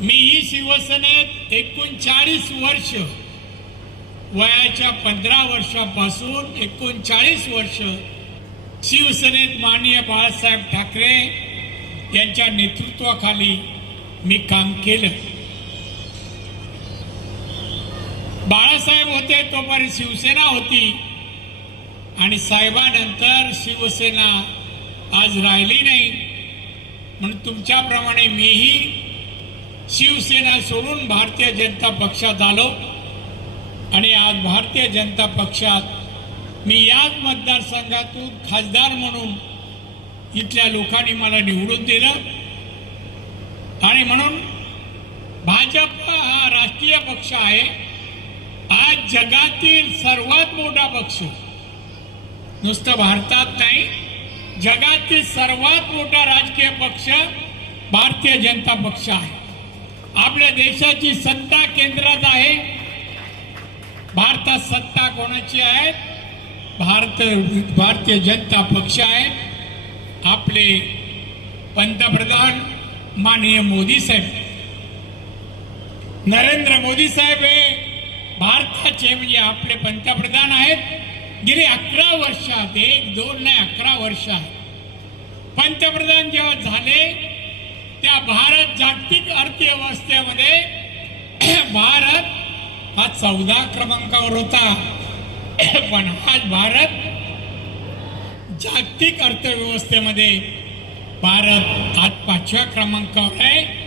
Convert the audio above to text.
मी ही शिवसेनेत एकोणचाळीस वर्ष वयाच्या पंधरा वर्षापासून एकोणचाळीस वर्ष शिवसेनेत माननीय बाळासाहेब ठाकरे यांच्या नेतृत्वाखाली मी काम केलं. बाळासाहेब होते तोपर्यंत शिवसेना होती आणि साहेबानंतर शिवसेना आज राहिली नाही. म्हणून तुमच्याप्रमाणे मीही शिवसेना सोडून भारतीय जनता पक्षात आलो. आणि आज भारतीय जनता पक्षात मी याच मतदारसंघातून खासदार म्हणून इथल्या लोकांनी मला निवडून दिलं. आणि म्हणून भाजप हा राष्ट्रीय पक्ष आहे. आज जगातील सर्वात मोठा पक्ष. नुसतं भारतात नाही जगातील सर्वात मोठा राजकीय पक्ष भारतीय जनता पक्ष आहे. आपल्या देशाची सत्ता केंद्रात आहे. भारतात सत्ता कोणाची आहे? भारत भारतीय जनता पक्ष आहे. आपले पंतप्रधान माननीय मोदी साहेब. नरेंद्र मोदी साहेब हे भारताचे म्हणजे आपले पंतप्रधान आहेत. गेली अकरा वर्षात एक दोन नाही अकरा वर्षात. पंतप्रधान जेव्हा झाले भारत जागतिक अर्थव्यवस्थेमध्ये भारत हा चौदा क्रमांकावर होता. पण आज भारत जागतिक अर्थव्यवस्थेमध्ये भारत आज पाचव्या क्रमांकावर आहे.